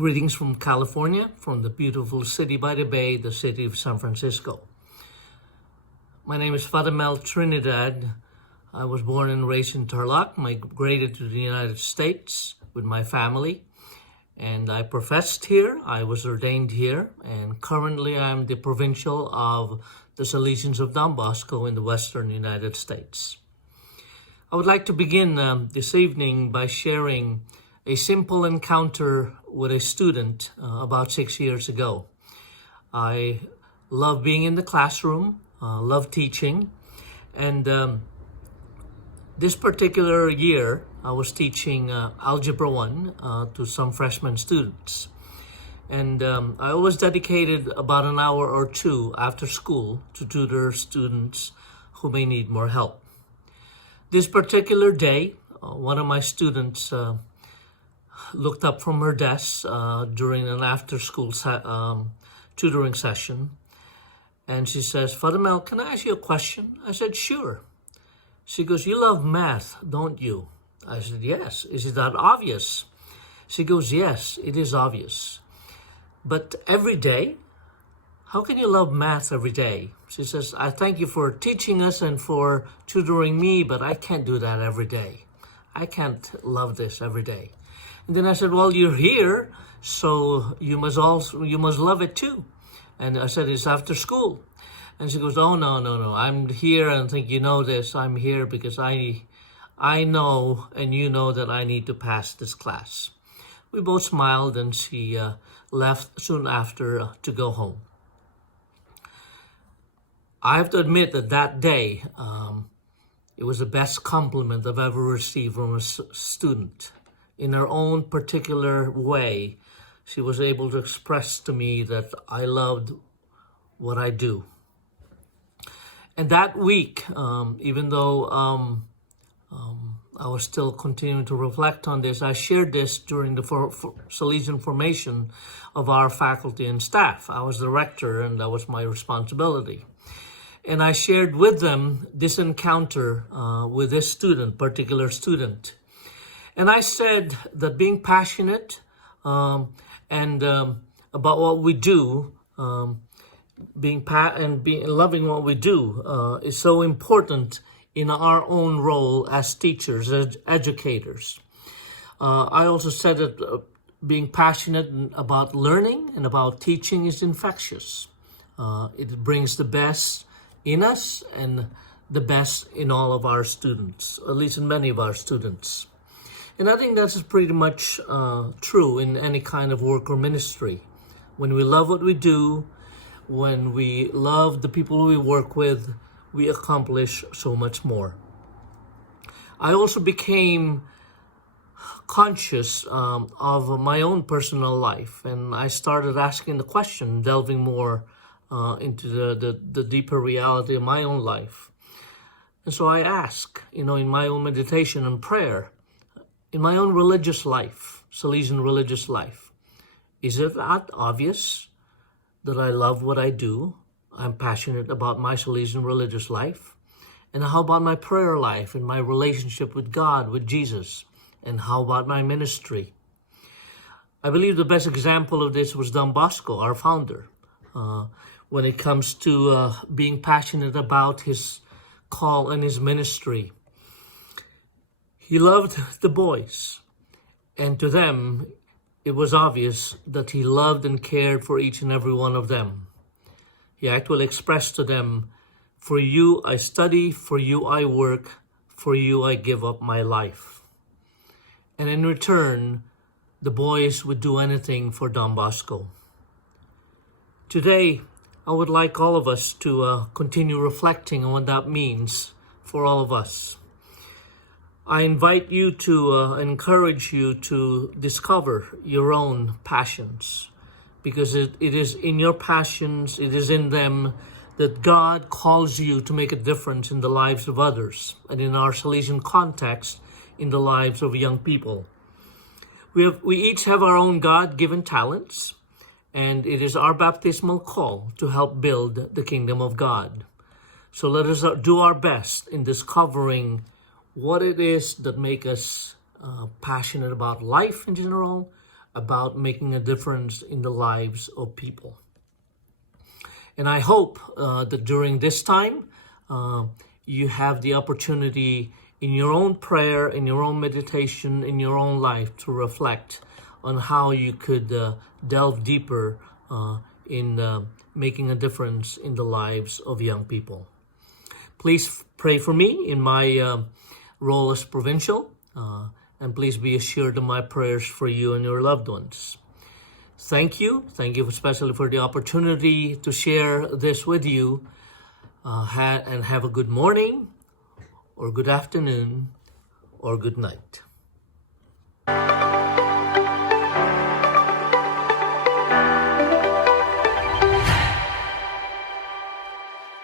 Greetings from California, from the beautiful city by the bay, the city of San Francisco. My name is Father Mel Trinidad. I was born and raised in Tarlac, migrated to the United States with my family, and I professed here. I was ordained here, and currently I'm the Provincial of the Salesians of Don Bosco in the Western United States. I would like to begin this evening by sharing a simple encounter with a student about 6 years ago. I love being in the classroom, love teaching, and this particular year I was teaching Algebra 1 to some freshman students. And I always dedicated about an hour or two after school to tutor students who may need more help. This particular day, one of my students looked up from her desk during an after-school tutoring session, and she says, "Father Mel, can I ask you a question?" I said, "Sure." She goes, "You love math, don't you?" I said, "Yes." "Is it that obvious?" She goes, "Yes, it is obvious. But every day? How can you love math every day?" She says, "I thank you for teaching us and for tutoring me, but I can't do that every day. I can't love this every day." And then I said, "Well, you're here, so you must love it too." And I said, "It's after school." And she goes, "Oh, no. I'm here, and I think you know this. I'm here because I know and you know that I need to pass this class." We both smiled, and she left soon after to go home. I have to admit that day, it was the best compliment I've ever received from a student. In her own particular way, she was able to express to me that I loved what I do. And that week, even though I was still continuing to reflect on this, I shared this during the Salesian formation of our faculty and staff. I was the rector, and that was my responsibility. And I shared with them this encounter with this particular student. And I said that being passionate and about what we do, loving what we do is so important in our own role as teachers, as educators. I also said that being passionate about learning and about teaching is infectious. It brings the best in us and the best in all of our students, at least in many of our students. And I think that's pretty much true in any kind of work or ministry. When we love what we do, when we love the people we work with, we accomplish so much more. I also became conscious of my own personal life, and I started asking the question, delving more into the deeper reality of my own life. And so I ask, in my own meditation and prayer, in my own religious life, Salesian religious life, is it not obvious that I love what I do? I'm passionate about my Salesian religious life. And how about my prayer life and my relationship with God, with Jesus? And how about my ministry? I believe the best example of this was Don Bosco, our founder, when it comes to being passionate about his call and his ministry. He loved the boys, and to them, it was obvious that he loved and cared for each and every one of them. He actually expressed to them, "For you I study, for you I work, for you I give up my life." And in return, the boys would do anything for Don Bosco. Today, I would like all of us to continue reflecting on what that means for all of us. I invite you to encourage you to discover your own passions, because it is in your passions, it is in them that God calls you to make a difference in the lives of others, and in our Salesian context, in the lives of young people. We each have our own God-given talents, and it is our baptismal call to help build the kingdom of God. So let us do our best in discovering what it is that make us passionate about life in general, about making a difference in the lives of people. And I hope that during this time, you have the opportunity in your own prayer, in your own meditation, in your own life to reflect on how you could delve deeper in making a difference in the lives of young people. Please pray for me in my role as Provincial, and please be assured of my prayers for you and your loved ones. Thank you especially for the opportunity to share this with you, and have a good morning, or good afternoon, or good night.